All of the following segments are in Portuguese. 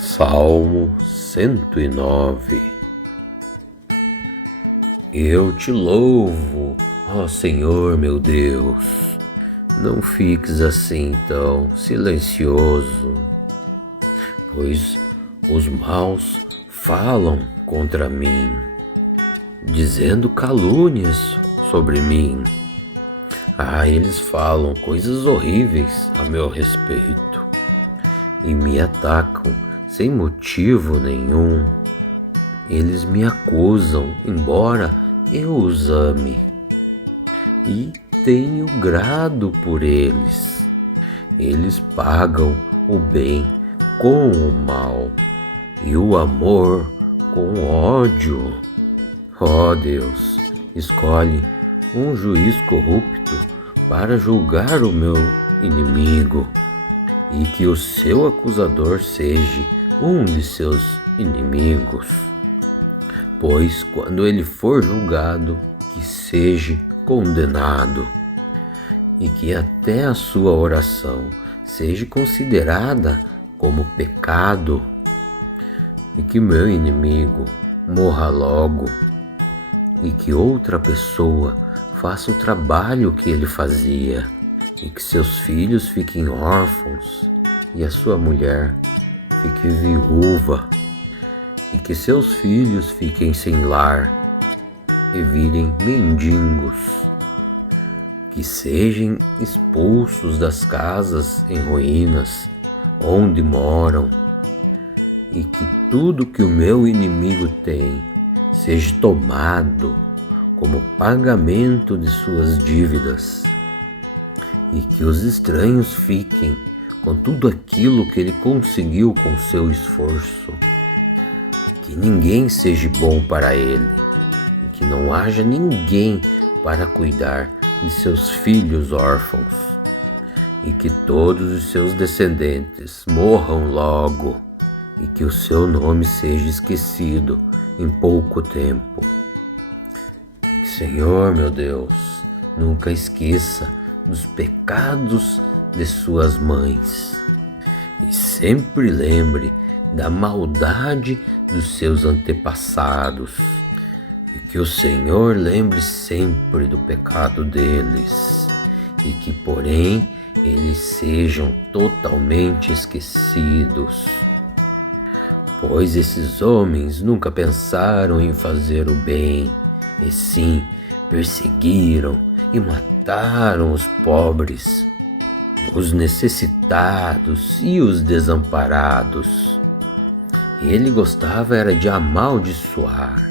Salmo 109. Eu te louvo, ó Senhor meu Deus. Não fiques assim tão silencioso, pois os maus falam contra mim, dizendo calúnias sobre mim. Eles falam coisas horríveis a meu respeito e me atacam sem motivo nenhum. Eles me acusam, embora eu os ame, e tenho grado por eles. Eles pagam o bem com o mal e o amor com o ódio. Ó Deus, escolhe um juiz corrupto para julgar o meu inimigo, e que o seu acusador seja um de seus inimigos. Pois quando ele for julgado, que seja condenado, e que até a sua oração seja considerada como pecado, e que meu inimigo morra logo, e que outra pessoa faça o trabalho que ele fazia, e que seus filhos fiquem órfãos e a sua mulher fique viúva, e que seus filhos fiquem sem lar e virem mendigos, que sejam expulsos das casas em ruínas onde moram, e que tudo que o meu inimigo tem seja tomado como pagamento de suas dívidas, e que os estranhos fiquem com tudo aquilo que ele conseguiu com seu esforço. Que ninguém seja bom para ele, e que não haja ninguém para cuidar de seus filhos órfãos, e que todos os seus descendentes morram logo, e que o seu nome seja esquecido em pouco tempo. Senhor meu Deus, nunca esqueça dos pecados de suas mães, e sempre lembre da maldade dos seus antepassados, e que o Senhor lembre sempre do pecado deles, e que porém eles sejam totalmente esquecidos. Pois esses homens nunca pensaram em fazer o bem, e sim perseguiram e mataram os pobres, os necessitados e os desamparados. Ele gostava era de amaldiçoar,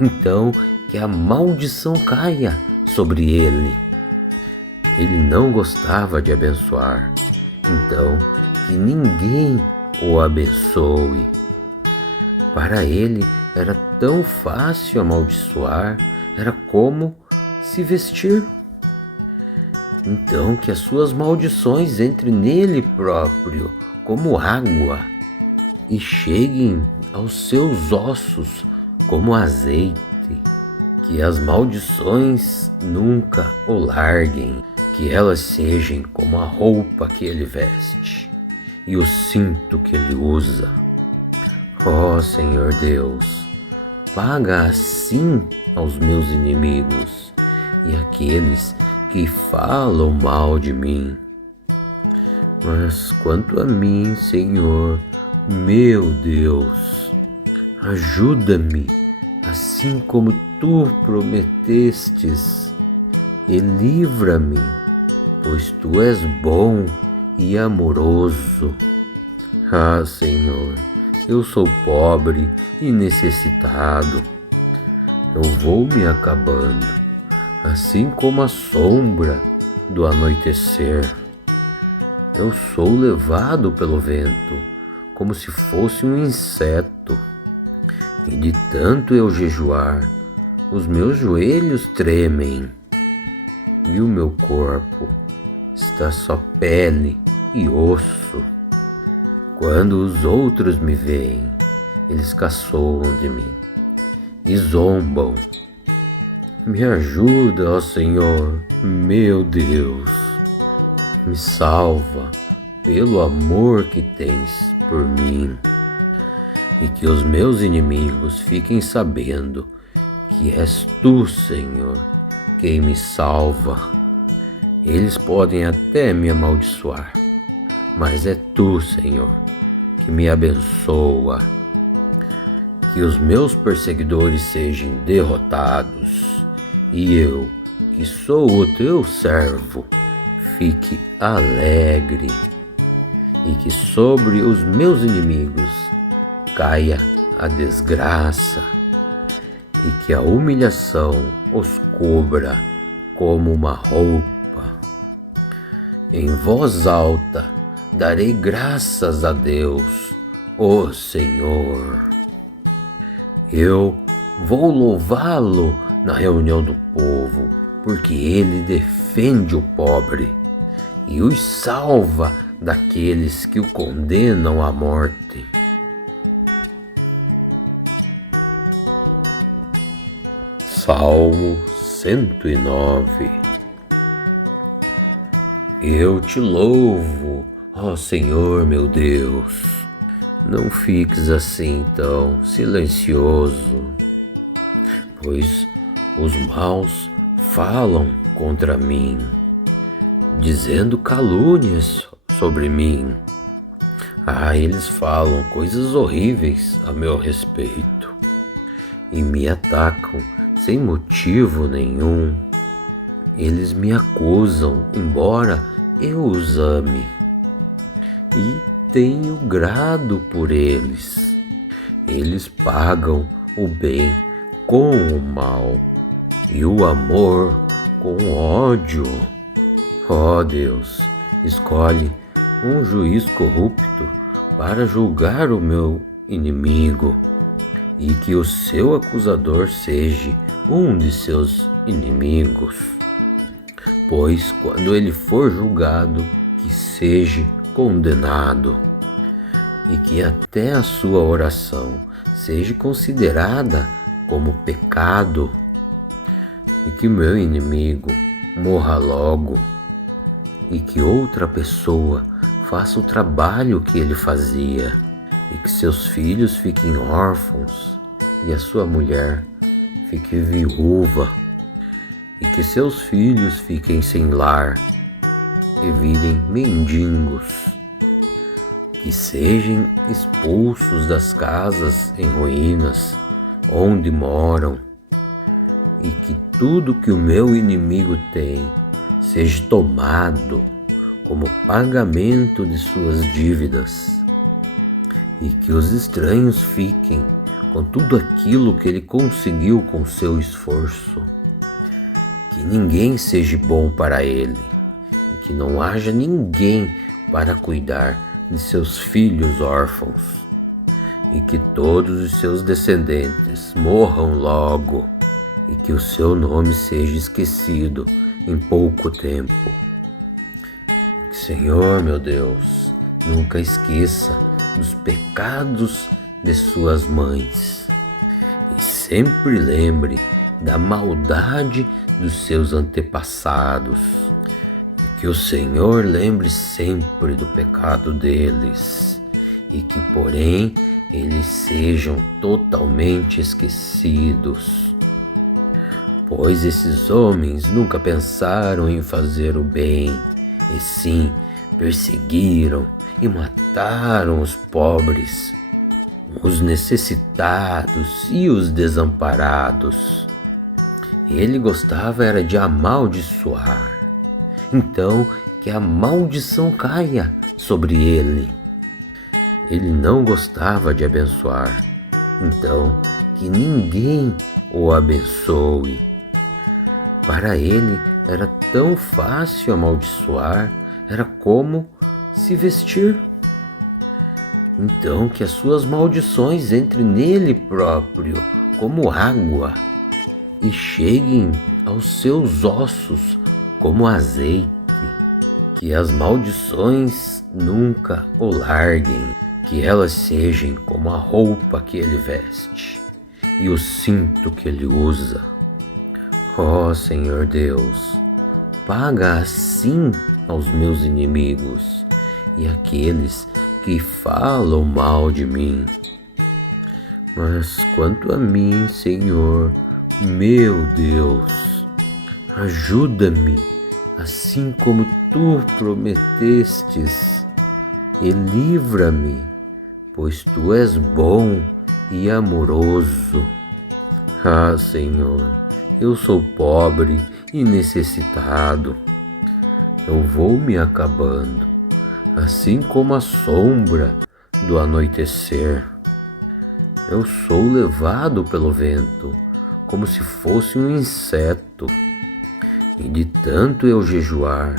então que a maldição caia sobre ele. Ele não gostava de abençoar, então que ninguém o abençoe. Para ele era tão fácil amaldiçoar, era como se vestir. Então que as suas maldições entrem nele próprio como água, e cheguem aos seus ossos como azeite. Que as maldições nunca o larguem, que elas sejam como a roupa que ele veste e o cinto que ele usa. Ó Senhor Deus, paga assim aos meus inimigos e àqueles que falam mal de mim. Mas quanto a mim, Senhor, meu Deus, ajuda-me, assim como tu prometestes, e livra-me, pois tu és bom e amoroso. Senhor, eu sou pobre e necessitado. Eu vou me acabando, assim como a sombra do anoitecer. Eu sou levado pelo vento, como se fosse um inseto. E de tanto eu jejuar, os meus joelhos tremem, e o meu corpo está só pele e osso. Quando os outros me veem, eles caçoam de mim e zombam. Me ajuda, ó Senhor, meu Deus. Me salva pelo amor que tens por mim. e que os meus inimigos fiquem sabendo que és tu, Senhor, quem me salva. Eles podem até me amaldiçoar, mas é tu, Senhor, que me abençoa. Que os meus perseguidores sejam derrotados, e eu, que sou o teu servo, fique alegre, e que sobre os meus inimigos caia a desgraça, e que a humilhação os cubra como uma roupa. Em voz alta darei graças a Deus, ó Senhor. Eu vou louvá-lo na reunião do povo, porque ele defende o pobre e os salva daqueles que o condenam à morte. Salmo 109. Eu te louvo, ó Senhor meu Deus. Não fiques assim tão silencioso, pois os maus falam contra mim, dizendo calúnias sobre mim. Eles falam coisas horríveis a meu respeito e me atacam sem motivo nenhum. Eles me acusam, embora eu os ame, e tenho grado por eles. Eles pagam o bem com o mal e o amor com o ódio. Ó Deus, escolhe um juiz corrupto para julgar o meu inimigo, e que o seu acusador seja um de seus inimigos. Pois quando ele for julgado, que seja condenado, e que até a sua oração seja considerada como pecado, e que meu inimigo morra logo, e que outra pessoa faça o trabalho que ele fazia, e que seus filhos fiquem órfãos, e a sua mulher fique viúva, e que seus filhos fiquem sem lar e virem mendigos, que sejam expulsos das casas em ruínas onde moram, e que tudo que o meu inimigo tem seja tomado como pagamento de suas dívidas, e que os estranhos fiquem com tudo aquilo que ele conseguiu com seu esforço. Que ninguém seja bom para ele, e que não haja ninguém para cuidar de seus filhos órfãos, e que todos os seus descendentes morram logo, e que o seu nome seja esquecido em pouco tempo. Que, Senhor meu Deus, nunca esqueça dos pecados de suas mães, e sempre lembre da maldade dos seus antepassados, e que o Senhor lembre sempre do pecado deles, e que, porém, eles sejam totalmente esquecidos. Pois esses homens nunca pensaram em fazer o bem, e sim perseguiram e mataram os pobres, os necessitados e os desamparados. Ele gostava era de amaldiçoar, então que a maldição caia sobre ele. Ele não gostava de abençoar, então que ninguém o abençoe. Para ele era tão fácil amaldiçoar, era como se vestir. Então que as suas maldições entrem nele próprio como água, e cheguem aos seus ossos como azeite, que as maldições nunca o larguem, que elas sejam como a roupa que ele veste e o cinto que ele usa. Ó Senhor Deus, paga assim aos meus inimigos e àqueles que falam mal de mim, Mas quanto a mim, Senhor, meu Deus, ajuda-me, assim como tu prometestes, e livra-me, pois tu és bom e amoroso. Ah, Senhor, eu sou pobre e necessitado. Eu vou me acabando, assim como a sombra do anoitecer. Eu sou levado pelo vento, como se fosse um inseto. E de tanto eu jejuar,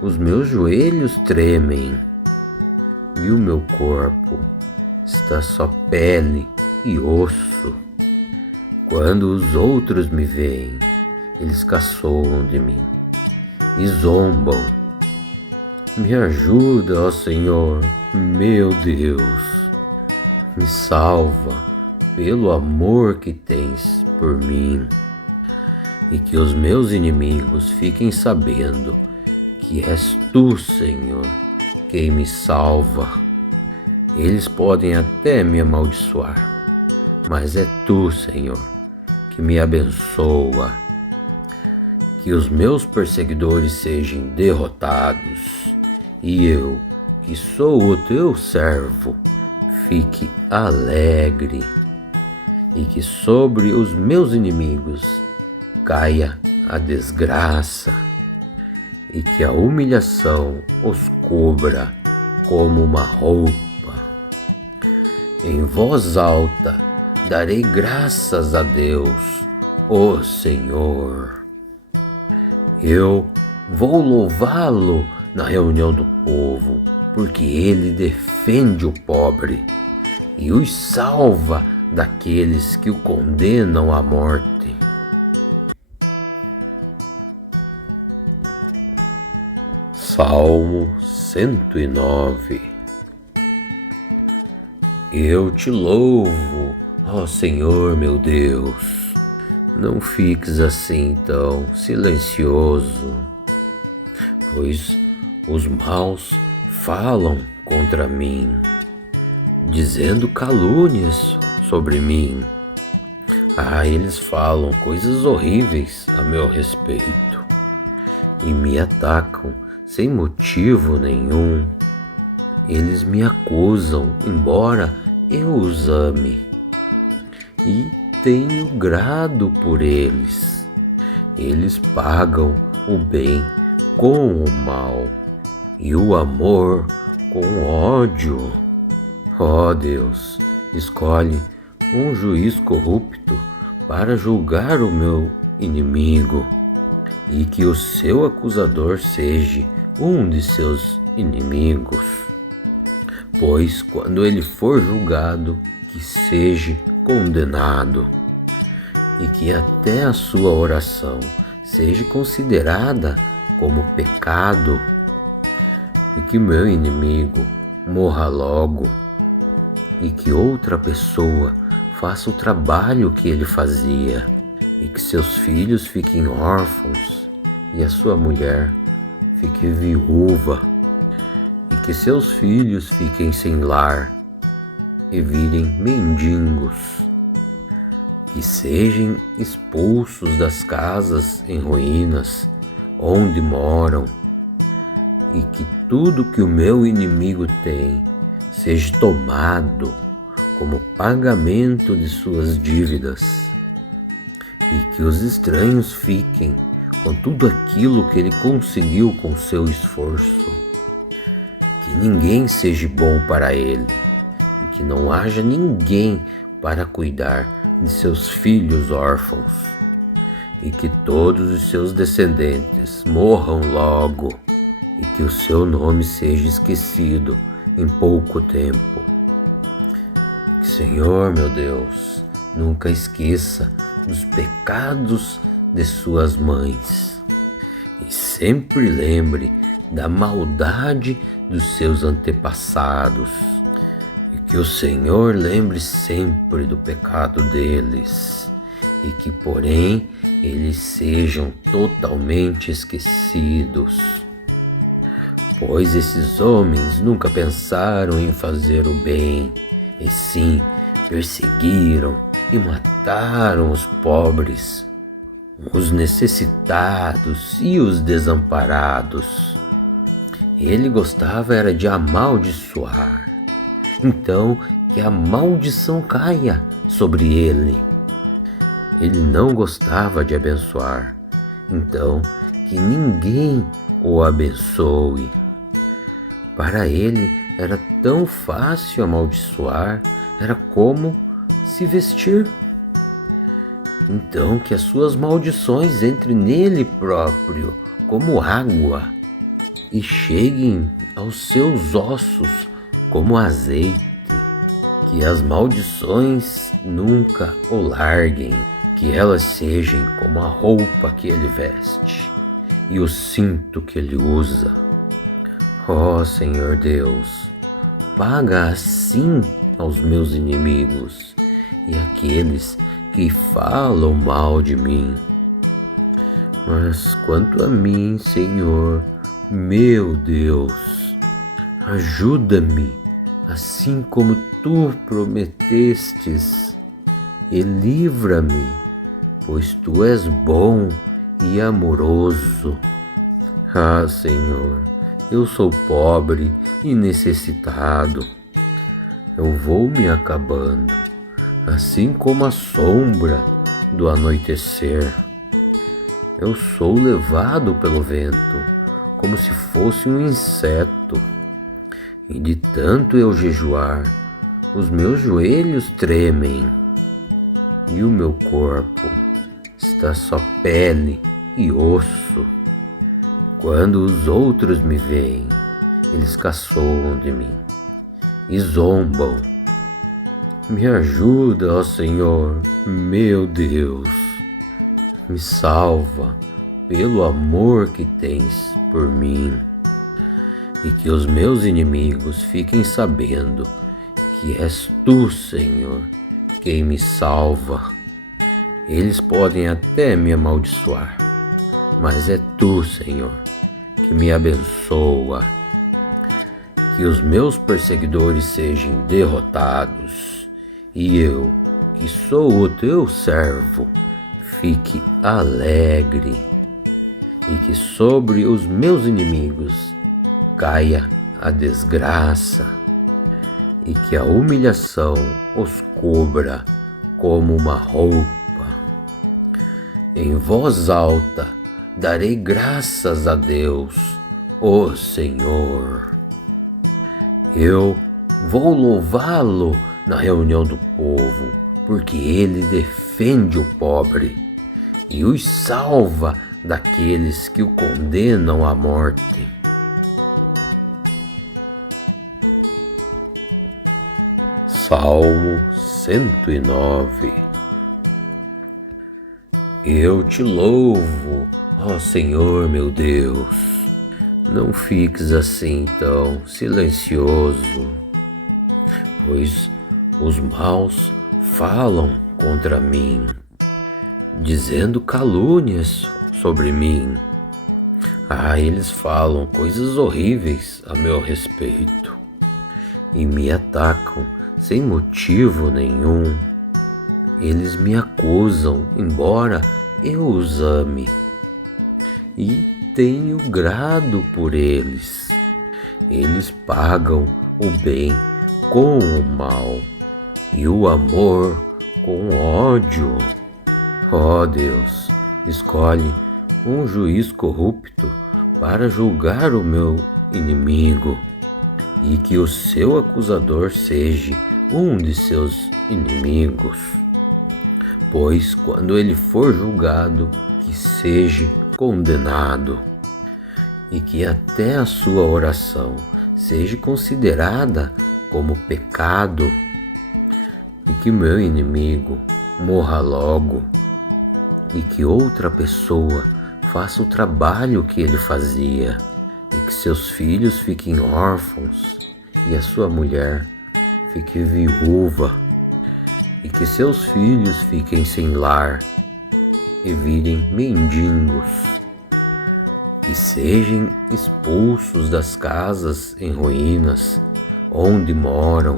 os meus joelhos tremem, e o meu corpo está só pele e osso. Quando os outros me veem, eles caçoam de mim e zombam. Me ajuda, ó Senhor, meu Deus. Me salva pelo amor que tens por mim. E que os meus inimigos fiquem sabendo que és tu, Senhor, quem me salva. Eles podem até me amaldiçoar, mas é tu, Senhor, que me abençoa. Que os meus perseguidores sejam derrotados, e eu, que sou o teu servo, fique alegre. E que sobre os meus inimigos caia a desgraça, e que a humilhação os cubra como uma roupa. Em voz alta darei graças a Deus, ó Senhor. Eu vou louvá-lo na reunião do povo, porque ele defende o pobre e os salva daqueles que o condenam à morte. Salmo 109. Eu te louvo, ó Senhor meu Deus. Não fiques assim tão silencioso, pois os maus falam contra mim, dizendo calúnias sobre mim. Eles falam coisas horríveis a meu respeito e me atacam sem motivo nenhum. Eles me acusam, embora eu os ame, e tenho grado por eles. Eles pagam o bem com o mal e o amor com o ódio. Ó Deus, escolhe um juiz corrupto para julgar o meu inimigo, e que o seu acusador seja um de seus inimigos. Pois quando ele for julgado, que seja condenado, e que até a sua oração seja considerada como pecado, e que meu inimigo morra logo, e que outra pessoa faça o trabalho que ele fazia, e que seus filhos fiquem órfãos e a sua mulher fique viúva, e que seus filhos fiquem sem lar e virem mendigos, que sejam expulsos das casas em ruínas onde moram, e que tudo que o meu inimigo tem seja tomado como pagamento de suas dívidas, e que os estranhos fiquem com tudo aquilo que ele conseguiu com seu esforço. Que ninguém seja bom para ele, e que não haja ninguém para cuidar de seus filhos órfãos, e que todos os seus descendentes morram logo, e que o seu nome seja esquecido em pouco tempo. Que, Senhor meu Deus, nunca esqueça dos pecados de suas mães, e sempre lembre da maldade dos seus antepassados, e que o Senhor lembre sempre do pecado deles, e que, porém, eles sejam totalmente esquecidos. Pois esses homens nunca pensaram em fazer o bem, e sim perseguiram e mataram os pobres, os necessitados e os desamparados. Ele gostava era de amaldiçoar. Então que a maldição caia sobre ele. Ele não gostava de abençoar. Então que ninguém o abençoe. Para ele era tão fácil amaldiçoar, era como se vestir. Então que as suas maldições entrem nele próprio como água e cheguem aos seus ossos como azeite. Que as maldições nunca o larguem, que elas sejam como a roupa que ele veste e o cinto que ele usa. Ó Senhor Deus, paga assim aos meus inimigos e àqueles que falam mal de mim. Mas quanto a mim, Senhor, meu Deus, ajuda-me, assim como tu prometestes, e livra-me, pois tu és bom e amoroso. Ah, Senhor, eu sou pobre e necessitado. Eu vou me acabando, assim como a sombra do anoitecer. Eu sou levado pelo vento, como se fosse um inseto. E de tanto eu jejuar, os meus joelhos tremem, e o meu corpo está só pele e osso. Quando os outros me veem, eles caçoam de mim e zombam. Me ajuda, ó Senhor, meu Deus. Me salva pelo amor que tens por mim. E que os meus inimigos fiquem sabendo que és tu, Senhor, quem me salva. Eles podem até me amaldiçoar, mas é tu, Senhor, que me abençoa. Que os meus perseguidores sejam derrotados, e eu, que sou o teu servo, fique alegre. E que sobre os meus inimigos caia a desgraça, e que a humilhação os cubra como uma roupa. Em voz alta darei graças a Deus, ó Senhor. Eu vou louvá-lo na reunião do povo, porque ele defende o pobre e os salva daqueles que o condenam à morte. Salmo 109. Eu te louvo, ó Senhor meu Deus. Não fiques assim tão silencioso, pois os maus falam contra mim, dizendo calúnias sobre mim. Ah, eles falam coisas horríveis a meu respeito e me atacam sem motivo nenhum. Eles me acusam, embora eu os ame, e tenho grado por eles. Eles pagam o bem com o mal e o amor com ódio. Ó Deus, escolhe um juiz corrupto para julgar o meu inimigo, e que o seu acusador seja um de seus inimigos. Pois quando ele for julgado, que seja condenado, e que até a sua oração seja considerada como pecado, e que meu inimigo morra logo, e que outra pessoa faça o trabalho que ele fazia, e que seus filhos fiquem órfãos, e a sua mulher fique viúva, e que seus filhos fiquem sem lar e virem mendigos, que sejam expulsos das casas em ruínas onde moram,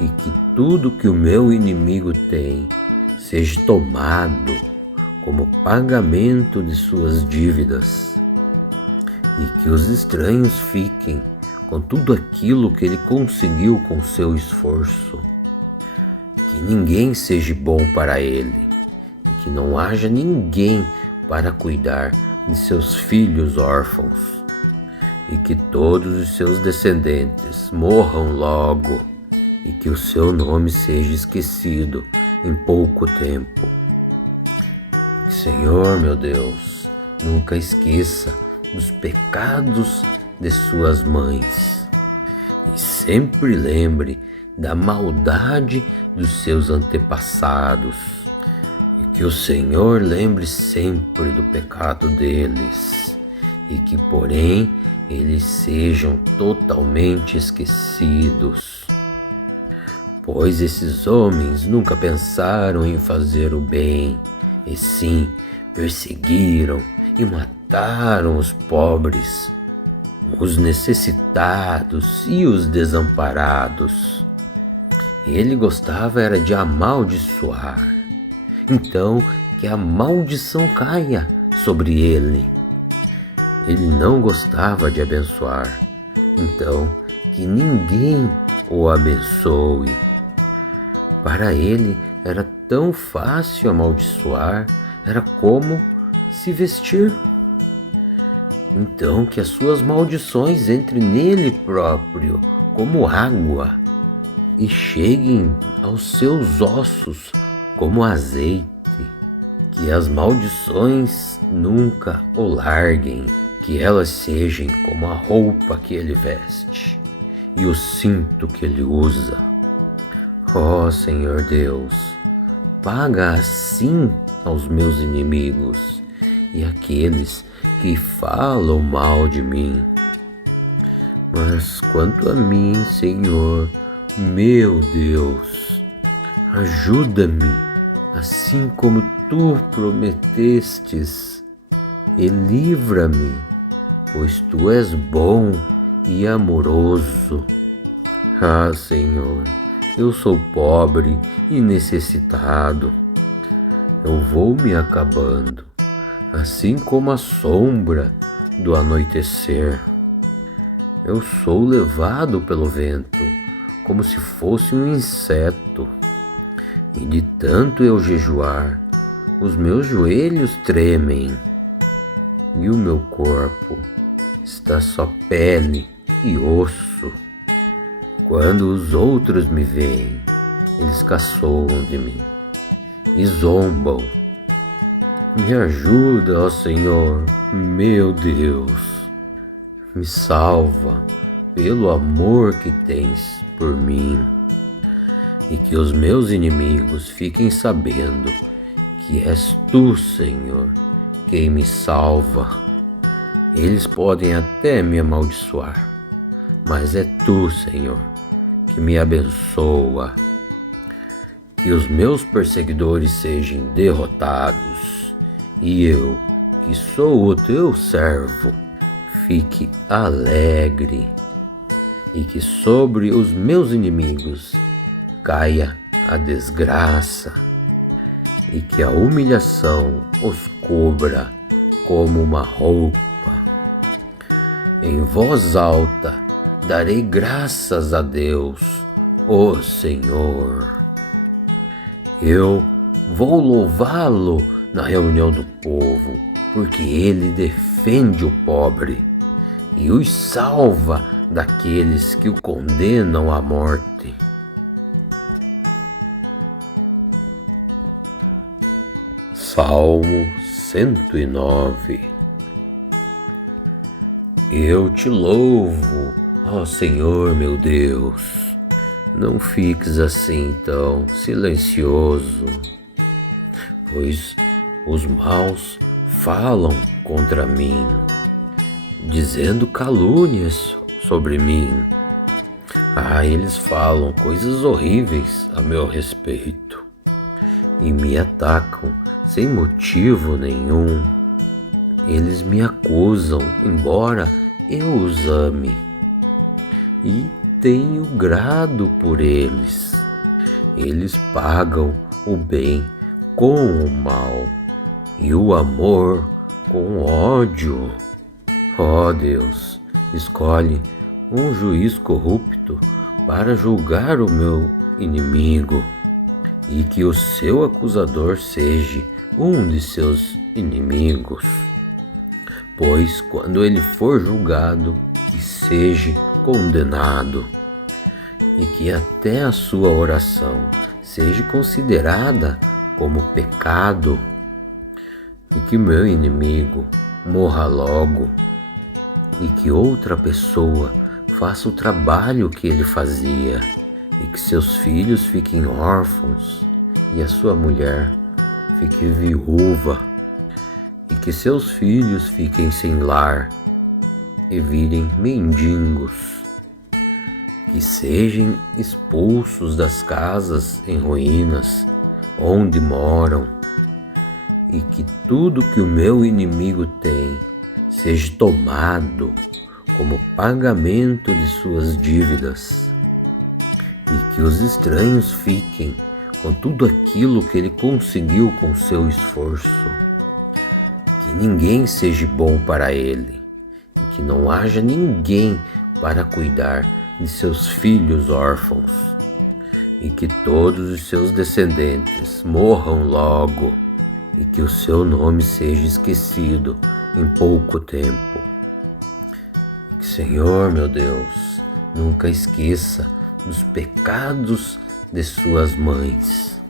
e que tudo que o meu inimigo tem seja tomado como pagamento de suas dívidas, e que os estranhos fiquem com tudo aquilo que ele conseguiu com seu esforço. Que ninguém seja bom para ele, e que não haja ninguém para cuidar de seus filhos órfãos, e que todos os seus descendentes morram logo, e que o seu nome seja esquecido em pouco tempo. Que, Senhor, meu Deus, nunca esqueça dos pecados de suas mães, e sempre lembre da maldade dos seus antepassados, e que o Senhor lembre sempre do pecado deles, e que, porém, eles sejam totalmente esquecidos. Pois esses homens nunca pensaram em fazer o bem, e sim perseguiram e mataram os pobres, os necessitados e os desamparados. Ele gostava era de amaldiçoar. Então, que a maldição caia sobre ele. Ele não gostava de abençoar. Então, que ninguém o abençoe. Para ele era tão fácil amaldiçoar, era como se vestir. Então que as suas maldições entrem nele próprio como água e cheguem aos seus ossos como azeite. Que as maldições nunca o larguem, que elas sejam como a roupa que ele veste e o cinto que ele usa. Ó Senhor Deus, paga assim aos meus inimigos e àqueles que falam mal de mim. Mas quanto a mim, Senhor, meu Deus, ajuda-me, assim como tu prometestes, e livra-me, pois tu és bom e amoroso. Ah, Senhor, eu sou pobre e necessitado. Eu vou me acabando, assim como a sombra do anoitecer. Eu sou levado pelo vento, como se fosse um inseto. E de tanto eu jejuar, os meus joelhos tremem, e o meu corpo está só pele e osso. Quando os outros me veem, eles caçoam de mim e zombam. Me ajuda, ó Senhor, meu Deus. Me salva pelo amor que tens por mim. E que os meus inimigos fiquem sabendo que és tu, Senhor, quem me salva. Eles podem até me amaldiçoar, mas é tu, Senhor, que me abençoa. Que os meus perseguidores sejam derrotados, e eu, que sou o teu servo, fique alegre, e que sobre os meus inimigos caia a desgraça, e que a humilhação os cubra como uma roupa. Em voz alta darei graças a Deus, ó Senhor. Eu vou louvá-lo na reunião do povo, porque ele defende o pobre e os salva daqueles que o condenam à morte. Salmo 109. Eu te louvo, ó Senhor meu Deus. Não fiques assim tão silencioso, pois os maus falam contra mim, dizendo calúnias sobre mim. Eles falam coisas horríveis a meu respeito e me atacam sem motivo nenhum. Eles me acusam, embora eu os ame, e tenho grado por eles. Eles pagam o bem com o mal e o amor com ódio. Ó Deus, escolhe um juiz corrupto para julgar o meu inimigo, e que o seu acusador seja um de seus inimigos. Pois quando ele for julgado, que seja condenado, e que até a sua oração seja considerada como pecado, e que meu inimigo morra logo, e que outra pessoa faça o trabalho que ele fazia, e que seus filhos fiquem órfãos e a sua mulher fique viúva, e que seus filhos fiquem sem lar e virem mendigos, que sejam expulsos das casas em ruínas onde moram, e que tudo que o meu inimigo tem seja tomado como pagamento de suas dívidas, e que os estranhos fiquem com tudo aquilo que ele conseguiu com seu esforço. Que ninguém seja bom para ele, e que não haja ninguém para cuidar de seus filhos órfãos, e que todos os seus descendentes morram logo, e que o seu nome seja esquecido em pouco tempo. Que, Senhor, meu Deus, nunca esqueça dos pecados de suas mães,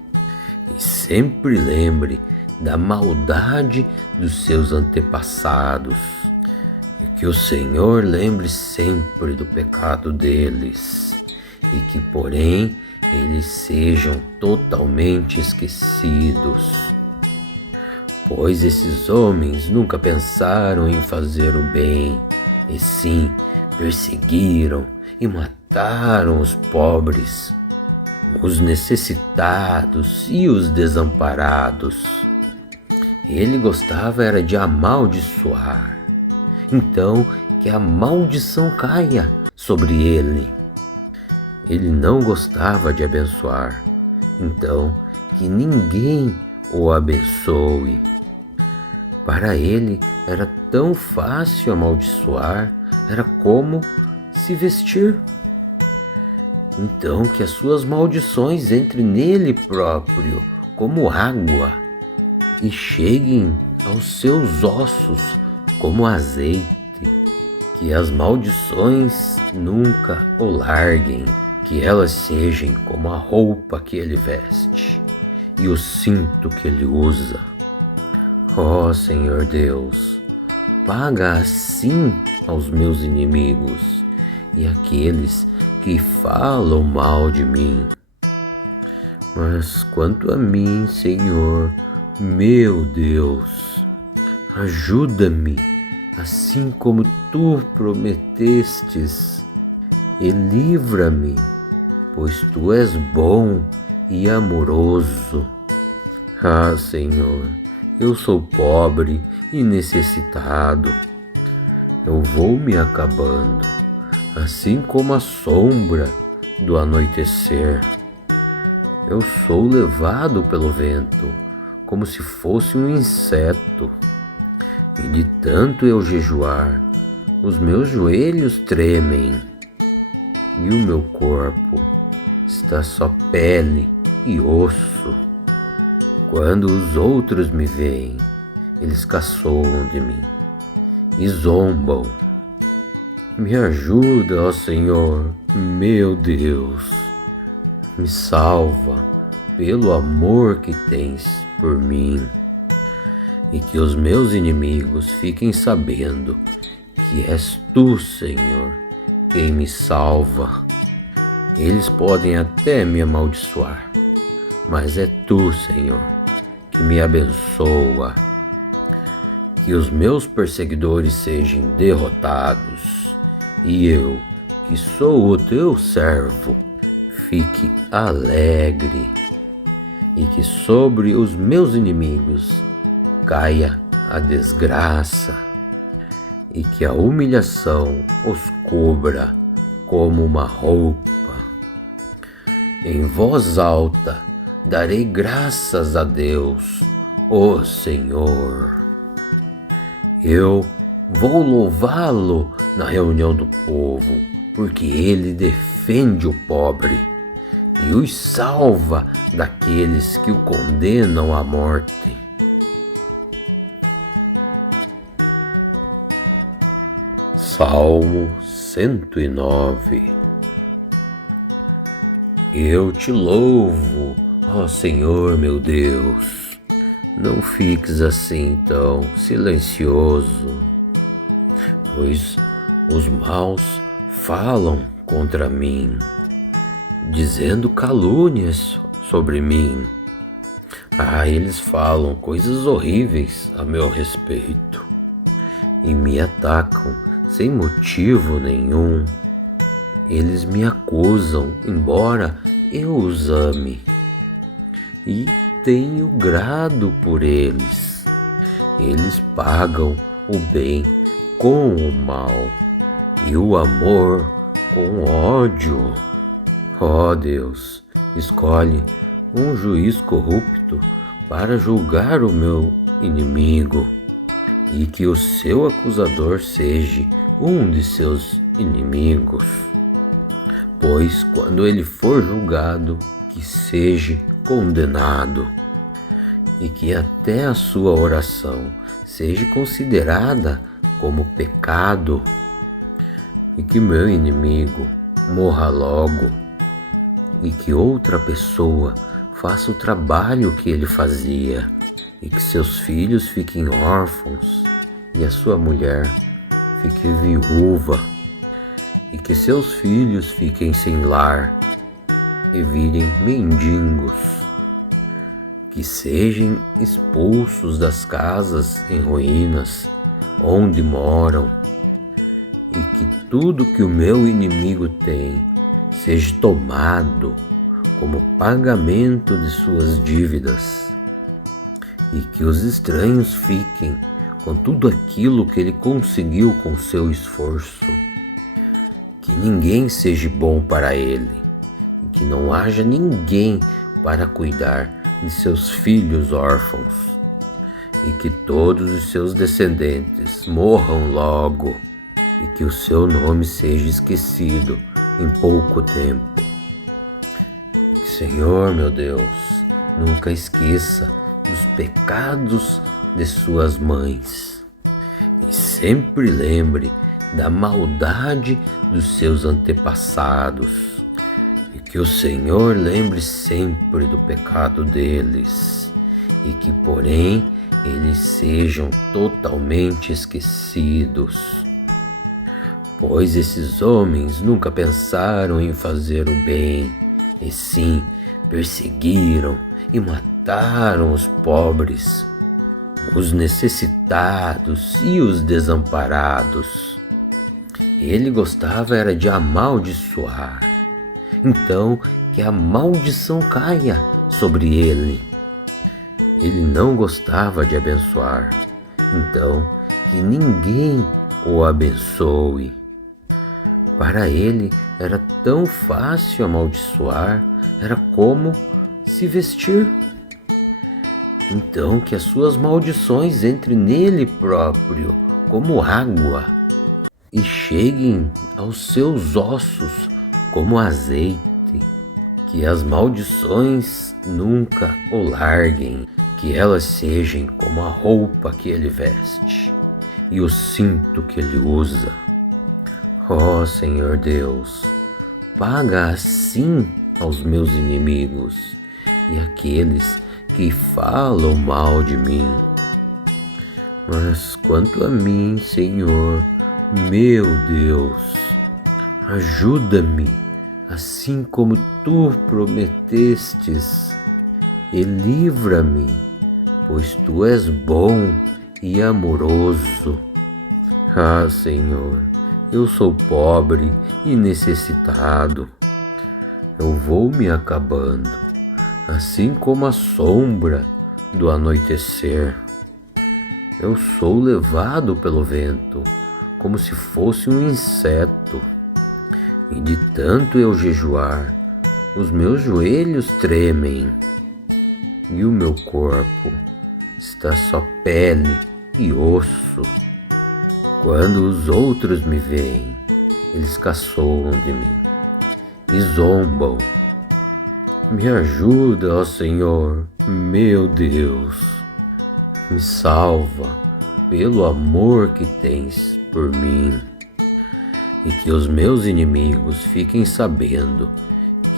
e sempre lembre da maldade dos seus antepassados, e que o Senhor lembre sempre do pecado deles, e que, porém, eles sejam totalmente esquecidos. Pois esses homens nunca pensaram em fazer o bem, e sim perseguiram e mataram os pobres, os necessitados e os desamparados. Ele gostava era de amaldiçoar. Então que a maldição caia sobre ele. Ele não gostava de abençoar. Então que ninguém o abençoe. Para ele era tão fácil amaldiçoar, era como se vestir. Então que as suas maldições entrem nele próprio como água e cheguem aos seus ossos como azeite. Que as maldições nunca o larguem, que elas sejam como a roupa que ele veste e o cinto que ele usa. Ó Senhor Deus, paga assim aos meus inimigos e àqueles que falam mal de mim. Mas quanto a mim, Senhor, meu Deus, ajuda-me, assim como tu prometestes, e livra-me, pois tu és bom e amoroso. Ah, Senhor, eu sou pobre e necessitado. Eu vou me acabando, assim como a sombra do anoitecer. Eu sou levado pelo vento, como se fosse um inseto. E de tanto eu jejuar, os meus joelhos tremem, e o meu corpo está só pele e osso. Quando os outros me veem, eles caçoam de mim e zombam. Me ajuda, ó Senhor, meu Deus. Me salva pelo amor que tens por mim. E que os meus inimigos fiquem sabendo que és tu, Senhor, quem me salva. Eles podem até me amaldiçoar, mas é tu, Senhor, que me abençoa. Que os meus perseguidores sejam derrotados, e eu, que sou o teu servo, fique alegre. E que sobre os meus inimigos caia a desgraça, e que a humilhação os cubra como uma roupa. Em voz alta darei graças a Deus, ó Senhor. Eu vou louvá-lo na reunião do povo, porque ele defende o pobre e os salva daqueles que o condenam à morte. Salmo 109. Eu te louvo, ó Senhor meu Deus. Não fiques assim tão silencioso, pois os maus falam contra mim, dizendo calúnias sobre mim. Eles falam coisas horríveis a meu respeito e me atacam sem motivo nenhum. Eles me acusam, embora eu os ame, e tenho grado por eles. Eles pagam o bem com o mal e o amor com ódio. Ó Deus, escolhe um juiz corrupto para julgar o meu inimigo, e que o seu acusador seja um de seus inimigos. Pois quando ele for julgado, que seja condenado, e que até a sua oração seja considerada como pecado, e que meu inimigo morra logo, e que outra pessoa faça o trabalho que ele fazia, e que seus filhos fiquem órfãos, e a sua mulher fique viúva, e que seus filhos fiquem sem lar e virem mendigos, que sejam expulsos das casas em ruínas onde moram, e que tudo que o meu inimigo tem seja tomado como pagamento de suas dívidas, e que os estranhos fiquem com tudo aquilo que ele conseguiu com seu esforço. Que ninguém seja bom para ele, e que não haja ninguém para cuidar de seus filhos órfãos, e que todos os seus descendentes morram logo, e que o seu nome seja esquecido em pouco tempo. Que, Senhor meu Deus, nunca esqueça dos pecados de suas mães, e sempre lembre da maldade dos seus antepassados, e que o Senhor lembre sempre do pecado deles, e que, porém, eles sejam totalmente esquecidos. Pois esses homens nunca pensaram em fazer o bem, e sim perseguiram e mataram os pobres, os necessitados e os desamparados. Ele gostava era de amaldiçoar, então que a maldição caia sobre ele. Ele não gostava de abençoar, então que ninguém o abençoe. Para ele era tão fácil amaldiçoar, era como se vestir. Então que as suas maldições entrem nele próprio como água, e cheguem aos seus ossos como azeite, que as maldições nunca o larguem, que elas sejam como a roupa que ele veste e o cinto que ele usa. Ó Senhor Deus, paga assim aos meus inimigos e àqueles que falam mal de mim. Mas quanto a mim, Senhor, meu Deus, ajuda-me, assim como tu prometestes, e livra-me, pois tu és bom e amoroso. Senhor, eu sou pobre e necessitado. Eu vou me acabando, assim como a sombra do anoitecer. Eu sou levado pelo vento, como se fosse um inseto. e de tanto eu jejuar, os meus joelhos tremem, e o meu corpo está só pele e osso. Quando os outros me veem, eles caçoam de mim e zombam. Me ajuda, ó Senhor, meu Deus. Me salva pelo amor que tens por mim. E que os meus inimigos fiquem sabendo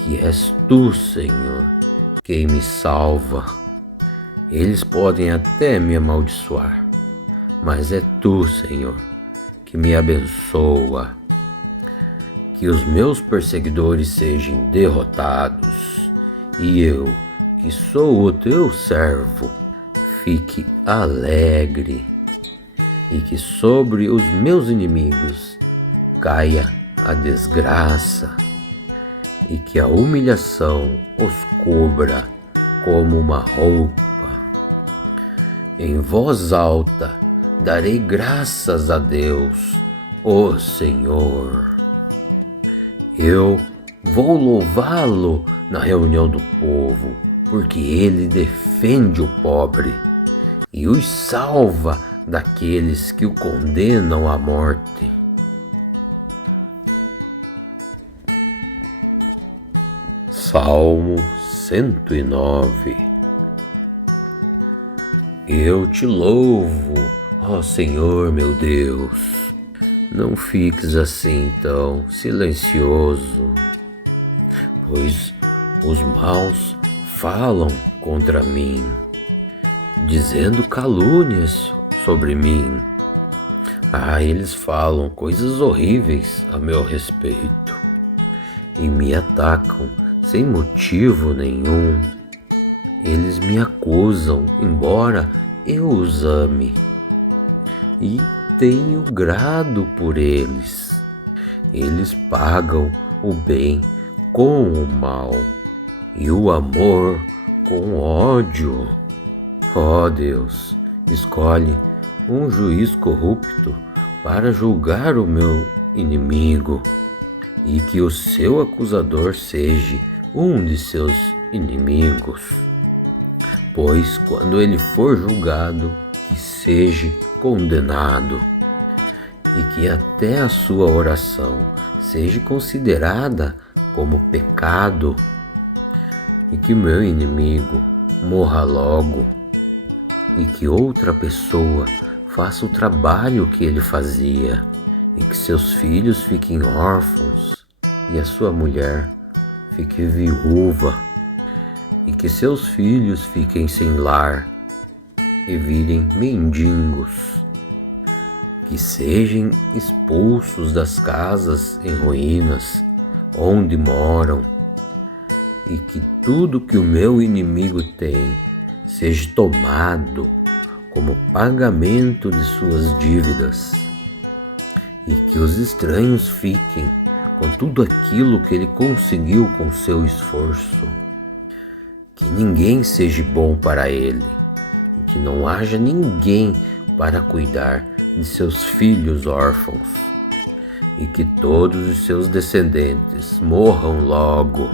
que és tu, Senhor, quem me salva. Eles podem até me amaldiçoar, mas é tu, Senhor, que me abençoa. Que os meus perseguidores sejam derrotados, e eu, que sou o teu servo, fique alegre. E que sobre os meus inimigos caia a desgraça, e que a humilhação os cubra como uma roupa. Em voz alta darei graças a Deus, ó Senhor. Eu vou louvá-lo na reunião do povo, porque ele defende o pobre e os salva daqueles que o condenam à morte. Salmo 109. Eu te louvo, ó Senhor meu Deus. Não fiques assim tão silencioso, pois os maus falam contra mim, dizendo calúnias sobre mim. Eles falam coisas horríveis a meu respeito e me atacam sem motivo nenhum. Eles me acusam, embora eu os ame, e tenho grado por eles. Eles pagam o bem com o mal e o amor com ódio. Ó Deus, escolhe um juiz corrupto para julgar o meu inimigo, e que o seu acusador seja um de seus inimigos. Pois quando ele for julgado, que seja condenado, e que até a sua oração seja considerada como pecado, e que meu inimigo morra logo, e que outra pessoa faça o trabalho que ele fazia, e que seus filhos fiquem órfãos e a sua mulher fique viúva, e que seus filhos fiquem sem lar e virem mendigos, que sejam expulsos das casas em ruínas onde moram, e que tudo que o meu inimigo tem seja tomado como pagamento de suas dívidas, e que os estranhos fiquem com tudo aquilo que ele conseguiu com seu esforço. Que ninguém seja bom para ele, e que não haja ninguém para cuidar de seus filhos órfãos, e que todos os seus descendentes morram logo,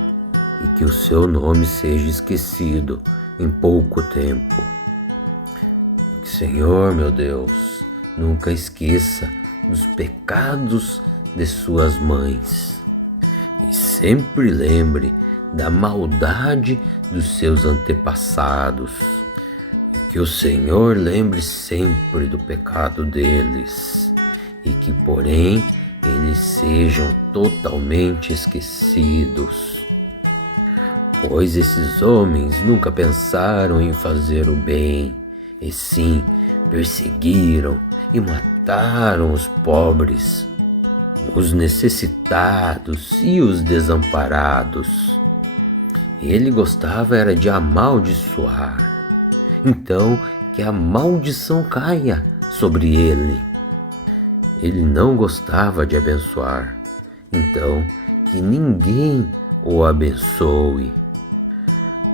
e que o seu nome seja esquecido em pouco tempo. Que, Senhor meu Deus, nunca esqueça dos pecados de suas mães, e sempre lembre da maldade dos seus antepassados, e que o Senhor lembre sempre do pecado deles, e que porém eles sejam totalmente esquecidos, pois esses homens nunca pensaram em fazer o bem, e sim perseguiram e mataram os pobres, os necessitados e os desamparados. Ele gostava era de amaldiçoar, então que a maldição caia sobre ele. Ele não gostava de abençoar, então que ninguém o abençoe.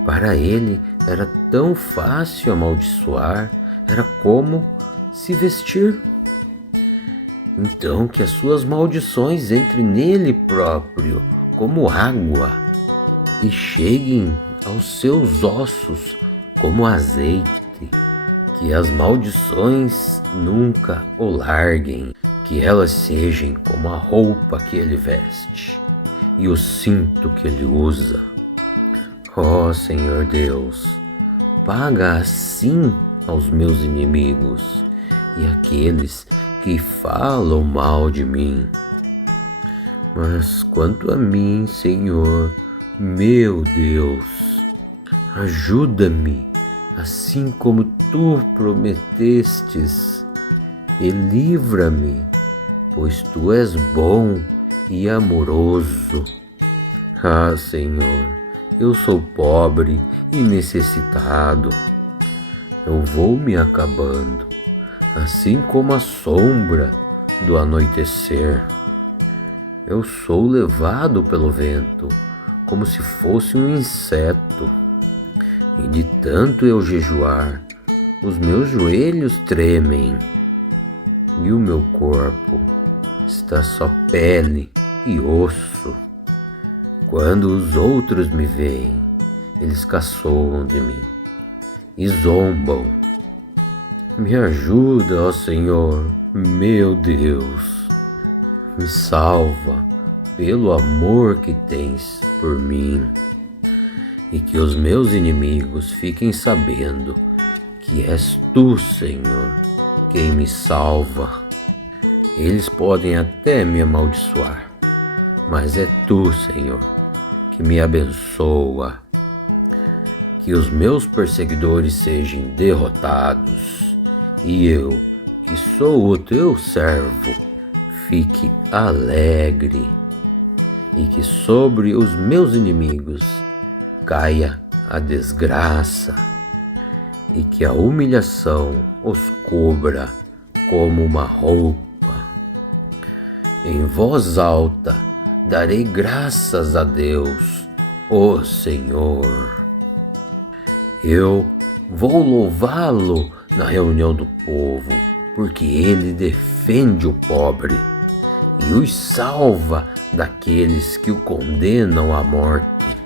Para ele era tão fácil amaldiçoar, era como se vestir. Então que as suas maldições entrem nele próprio como água e cheguem aos seus ossos como azeite. Que as maldições nunca o larguem, que elas sejam como a roupa que ele veste e o cinto que ele usa. Ó Senhor Deus, paga assim aos meus inimigos e àqueles que falam mal de mim. Mas quanto a mim, Senhor, meu Deus, ajuda-me, assim como tu prometestes, e livra-me, pois tu és bom e amoroso. Ah, Senhor, eu sou pobre e necessitado. Eu vou me acabando, assim como a sombra do anoitecer. Eu sou levado pelo vento, como se fosse um inseto. E de tanto eu jejuar, os meus joelhos tremem, e o meu corpo está só pele e osso. Quando os outros me veem, eles caçoam de mim e zombam. Me ajuda, ó Senhor, meu Deus. Me salva pelo amor que tens por mim. E que os meus inimigos fiquem sabendo que és tu, Senhor, quem me salva. Eles podem até me amaldiçoar, mas é tu, Senhor, que me abençoa. Que os meus perseguidores sejam derrotados, e eu, que sou o teu servo, fique alegre. E que sobre os meus inimigos caia a desgraça, e que a humilhação os cubra como uma roupa. Em voz alta darei graças a Deus, ó Senhor. Eu vou louvá-lo na reunião do povo, porque ele defende o pobre e os salva daqueles que o condenam à morte.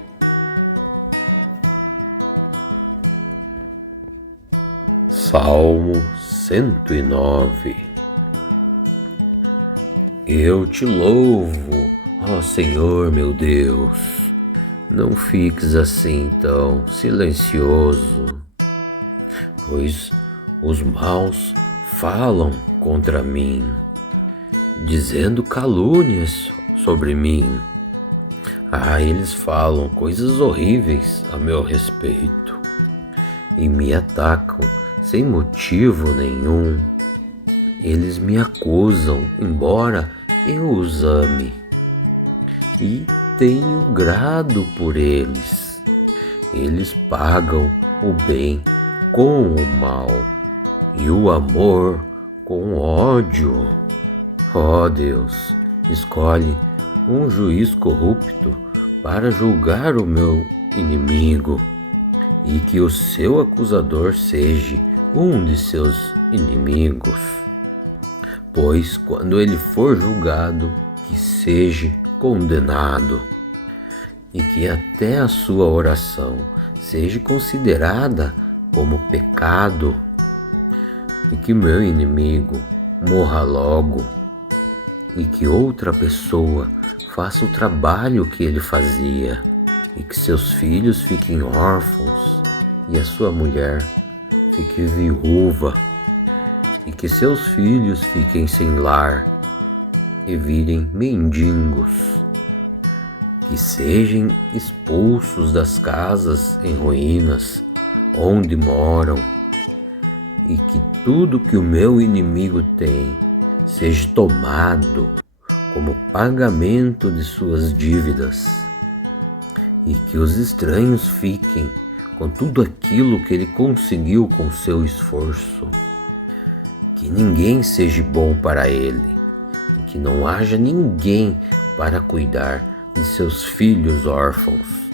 Salmo 109. Eu te louvo, ó Senhor meu Deus. Não fiques assim tão silencioso, pois os maus falam contra mim, dizendo calúnias sobre mim. Eles falam coisas horríveis a meu respeito e me atacam sem motivo nenhum. Eles me acusam, embora eu os ame, e tenho grado por eles. Eles pagam o bem com o mal e o amor com ódio. Ó Deus, escolhe um juiz corrupto para julgar o meu inimigo, e que o seu acusador seja um de seus inimigos. Pois quando ele for julgado, que seja condenado, e que até a sua oração seja considerada como pecado, e que meu inimigo morra logo, e que outra pessoa faça o trabalho que ele fazia, e que seus filhos fiquem órfãos e a sua mulher fique viúva, e que seus filhos fiquem sem lar e virem mendigos, que sejam expulsos das casas em ruínas onde moram, e que tudo que o meu inimigo tem seja tomado como pagamento de suas dívidas, e que os estranhos fiquem com tudo aquilo que ele conseguiu com seu esforço. Que ninguém seja bom para ele, e que não haja ninguém para cuidar de seus filhos órfãos,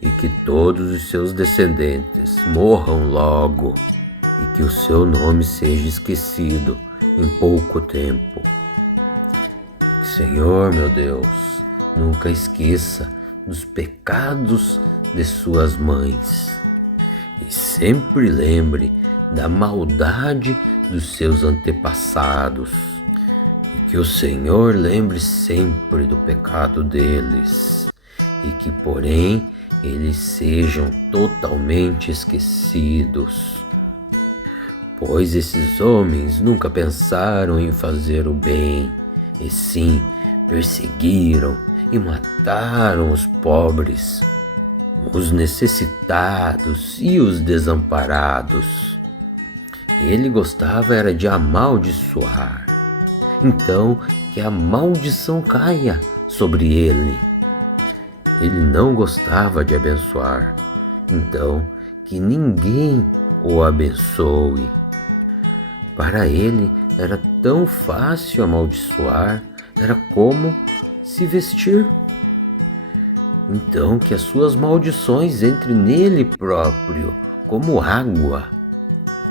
e que todos os seus descendentes morram logo, e que o seu nome seja esquecido em pouco tempo, Senhor, meu Deus, nunca esqueça dos pecados de suas mães e sempre lembre da maldade dos seus antepassados e que o Senhor lembre sempre do pecado deles e que, porém, eles sejam totalmente esquecidos. Pois esses homens nunca pensaram em fazer o bem, e sim perseguiram e mataram os pobres, os necessitados e os desamparados. Ele gostava era de amaldiçoar. Então que a maldição caia sobre ele. Ele não gostava de abençoar. Então que ninguém o abençoe. Para ele era tão fácil amaldiçoar, era como se vestir. Então que as suas maldições entrem nele próprio, como água,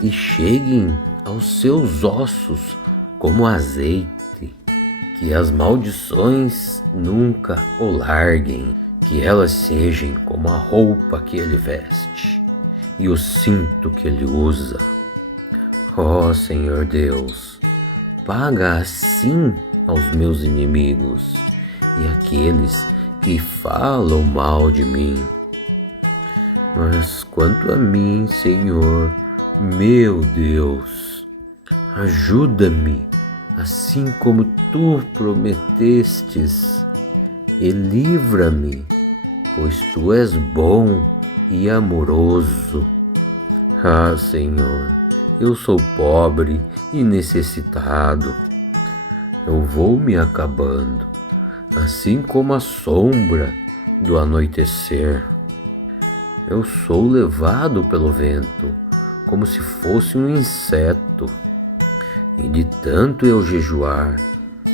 e cheguem aos seus ossos como azeite. Que as maldições nunca o larguem, que elas sejam como a roupa que ele veste e o cinto que ele usa. Ó Senhor Deus, paga assim aos meus inimigos e àqueles que falam mal de mim. Mas quanto a mim, Senhor, meu Deus, ajuda-me, assim como tu prometestes, e livra-me, pois tu és bom e amoroso. Ah, Senhor, eu sou pobre e necessitado. Eu vou me acabando, assim como a sombra do anoitecer. Eu sou levado pelo vento, como se fosse um inseto. E de tanto eu jejuar,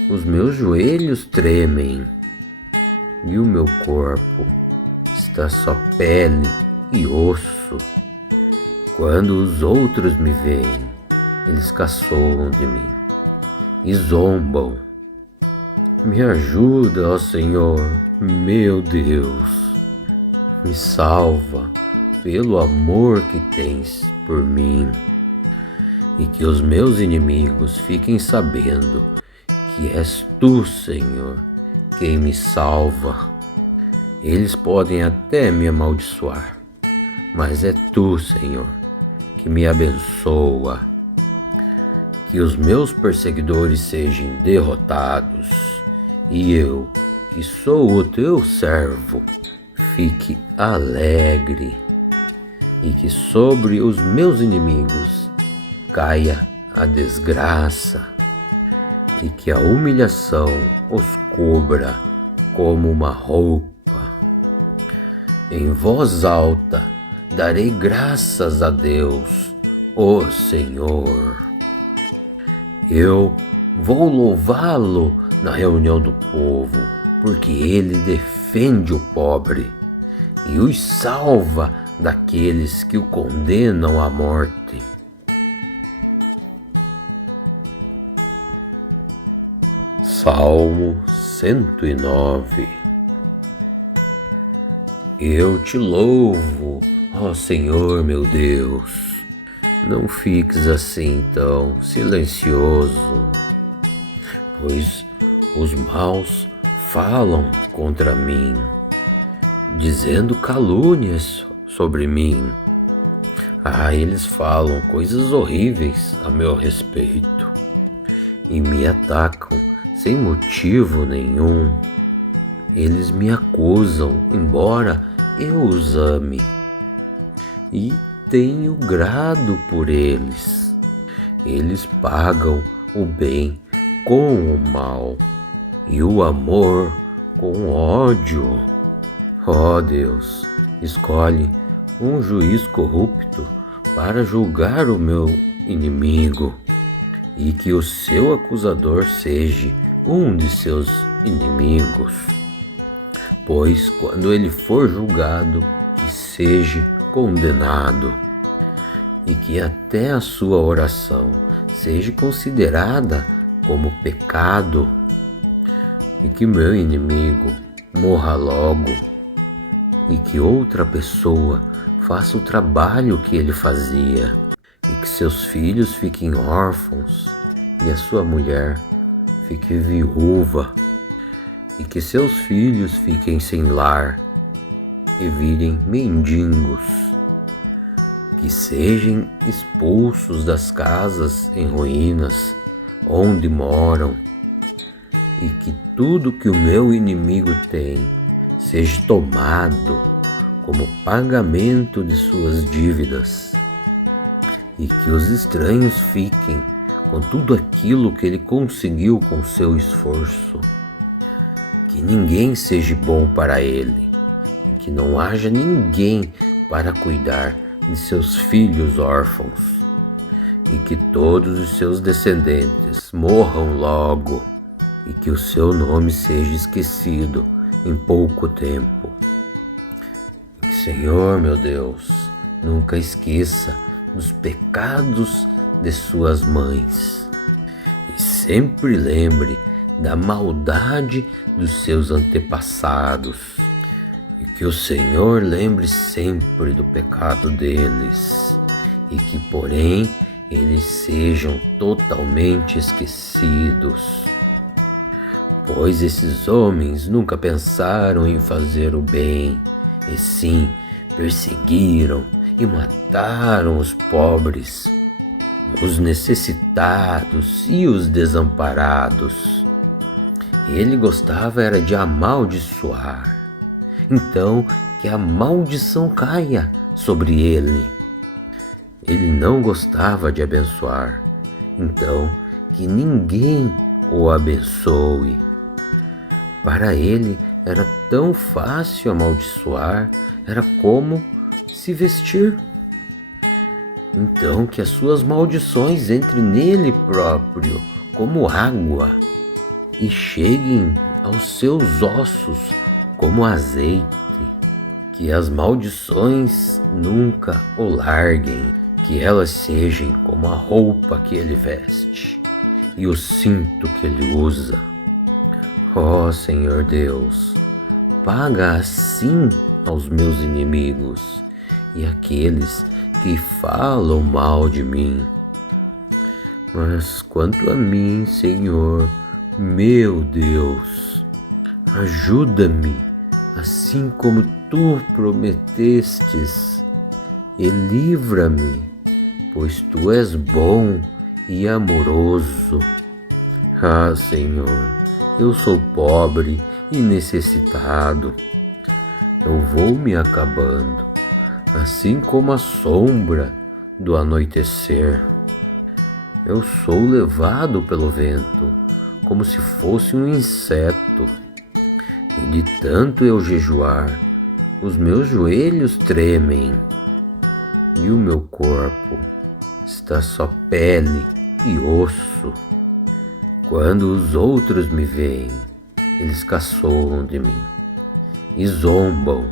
os meus joelhos tremem, e o meu corpo está só pele e osso. Quando os outros me veem, eles caçoam de mim e zombam. Me ajuda, ó Senhor, meu Deus. Me salva pelo amor que tens por mim. E que os meus inimigos fiquem sabendo que és tu, Senhor, quem me salva. Eles podem até me amaldiçoar, mas é tu, Senhor, que me abençoa. Que os meus perseguidores sejam derrotados, e eu, que sou o teu servo, fique alegre. E que sobre os meus inimigos caia a desgraça, e que a humilhação os cubra como uma roupa. Em voz alta darei graças a Deus, ó Senhor. Eu vou louvá-lo na reunião do povo, porque ele defende o pobre e os salva daqueles que o condenam à morte. Salmo 109. Eu te louvo, ó Senhor meu Deus. Não fiques assim tão silencioso, pois os maus falam contra mim, dizendo calúnias sobre mim. Eles falam coisas horríveis a meu respeito e me atacam sem motivo nenhum. Eles me acusam, embora eu os ame, e tenho grado por eles. Eles pagam o bem com o mal e o amor com ódio. Ó Deus, escolhe um juiz corrupto para julgar o meu inimigo, e que o seu acusador seja um de seus inimigos. Pois quando ele for julgado, que seja condenado, e que até a sua oração seja considerada como pecado. e que meu inimigo morra logo, e que outra pessoa faça o trabalho que ele fazia, e que seus filhos fiquem órfãos e a sua mulher fique viúva, e que seus filhos fiquem sem lar e virem mendigos, que sejam expulsos das casas em ruínas onde moram, e que tudo que o meu inimigo tem seja tomado como pagamento de suas dívidas, e que os estranhos fiquem com tudo aquilo que ele conseguiu com seu esforço, que ninguém seja bom para ele, e que não haja ninguém para cuidar de seus filhos órfãos, e que todos os seus descendentes morram logo, e que o seu nome seja esquecido em pouco tempo. Que, Senhor, meu Deus, nunca esqueça dos pecados de suas mães, e sempre lembre da maldade dos seus antepassados, e que o Senhor lembre sempre do pecado deles, e que, porém, eles sejam totalmente esquecidos, pois esses homens nunca pensaram em fazer o bem, e sim perseguiram e mataram os pobres, os necessitados e os desamparados. Ele gostava era de amaldiçoar, então que a maldição caia sobre ele. Ele não gostava de abençoar, então que ninguém o abençoe. Para ele era tão fácil amaldiçoar, era como se vestir. Então que as suas maldições entrem nele próprio como água e cheguem aos seus ossos como azeite. Que as maldições nunca o larguem, que elas sejam como a roupa que ele veste e o cinto que ele usa. Ó Senhor Deus, paga assim aos meus inimigos e àqueles que falam mal de mim. Mas quanto a mim, Senhor, meu Deus, ajuda-me, assim como tu prometestes, e livra-me, pois tu és bom e amoroso. Ah, Senhor, eu sou pobre e necessitado. Eu vou me acabando, assim como a sombra do anoitecer. Eu sou levado pelo vento, como se fosse um inseto. E de tanto eu jejuar, os meus joelhos tremem, e o meu corpo está só pele e osso. Quando os outros me veem, eles caçoam de mim e zombam.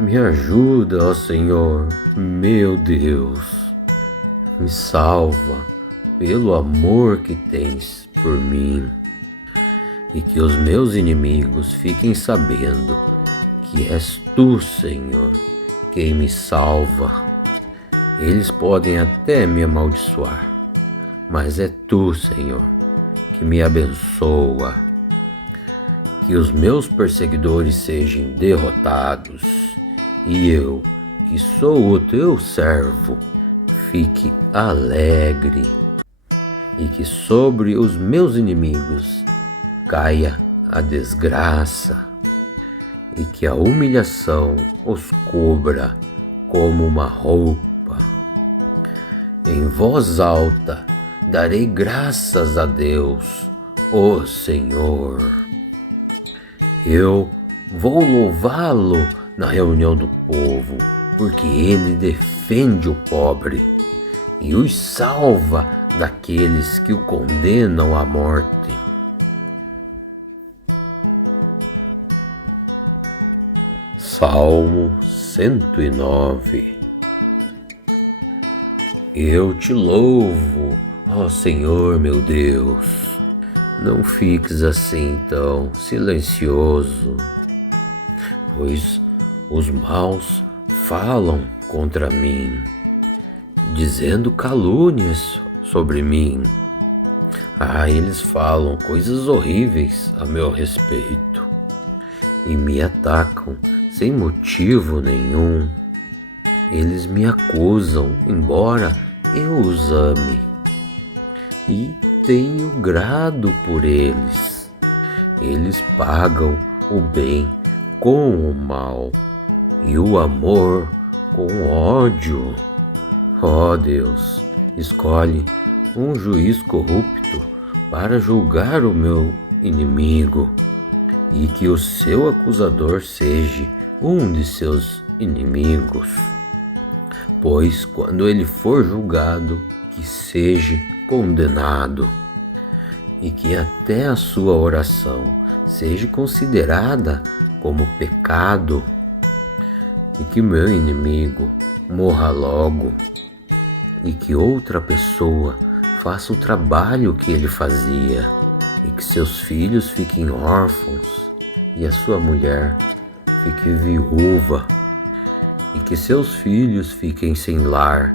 Me ajuda, ó Senhor, meu Deus. Me salva pelo amor que tens por mim. E que os meus inimigos fiquem sabendo que és tu, Senhor, quem me salva. Eles podem até me amaldiçoar, mas é tu, Senhor, que me abençoa. Que os meus perseguidores sejam derrotados, e eu, que sou o teu servo, fique alegre. E que sobre os meus inimigos caia a desgraça, e que a humilhação os cubra como uma roupa. Em voz alta darei graças a Deus, ó Senhor. Eu vou louvá-lo na reunião do povo, porque ele defende o pobre e os salva daqueles que o condenam à morte. Salmo 109. Eu te louvo, ó Senhor meu Deus. Não fiques assim tão silencioso, pois os maus falam contra mim, dizendo calúnias sobre mim. Eles falam coisas horríveis a meu respeito e me atacam sem motivo nenhum. Eles me acusam, embora eu os ame, e tenho grado por eles. Eles pagam o bem com o mal e o amor com o ódio. Ó Deus, escolhe um juiz corrupto para julgar o meu inimigo, e que o seu acusador seja um de seus inimigos. Pois quando ele for julgado, que seja condenado, e que até a sua oração seja considerada como pecado, e que meu inimigo morra logo, e que outra pessoa faça o trabalho que ele fazia, e que seus filhos fiquem órfãos e a sua mulher fique viúva, e que seus filhos fiquem sem lar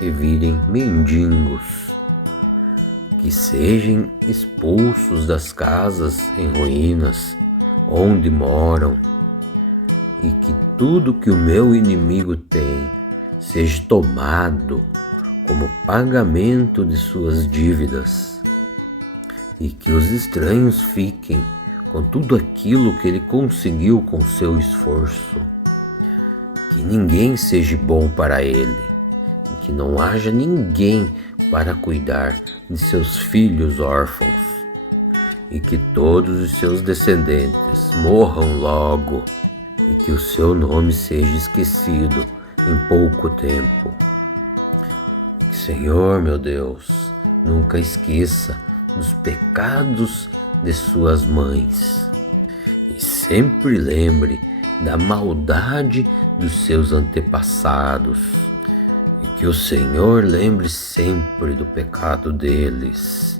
e virem mendigos, que sejam expulsos das casas em ruínas onde moram, e que tudo que o meu inimigo tem seja tomado como pagamento de suas dívidas, e que os estranhos fiquem com tudo aquilo que ele conseguiu com seu esforço. Que ninguém seja bom para ele, e que não haja ninguém para cuidar de seus filhos órfãos, e que todos os seus descendentes morram logo, e que o seu nome seja esquecido em pouco tempo. Que, Senhor meu Deus, nunca esqueça dos pecados de suas mães, e sempre lembre da maldade dos seus antepassados, e que o Senhor lembre sempre do pecado deles,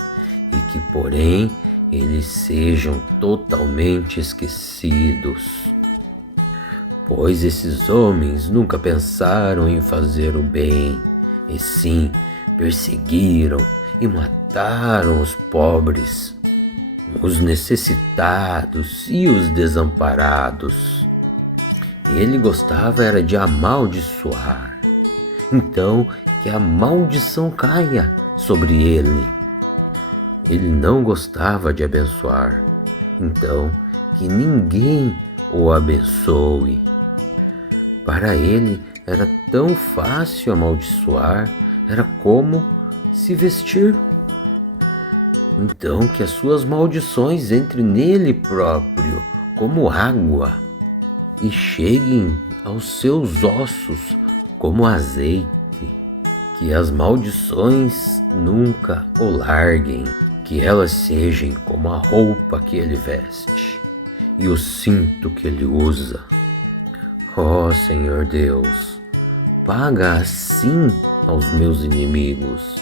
e que, porém, eles sejam totalmente esquecidos. Pois esses homens nunca pensaram em fazer o bem, e sim perseguiram e mataram os pobres, os necessitados e os desamparados. Ele gostava era de amaldiçoar, então que a maldição caia sobre ele. Ele não gostava de abençoar, então que ninguém o abençoe. Para ele era tão fácil amaldiçoar, era como se vestir. Então que as suas maldições entrem nele próprio como água e cheguem aos seus ossos como azeite. Que as maldições nunca o larguem, que elas sejam como a roupa que ele veste e o cinto que ele usa. Ó Senhor Deus, paga assim aos meus inimigos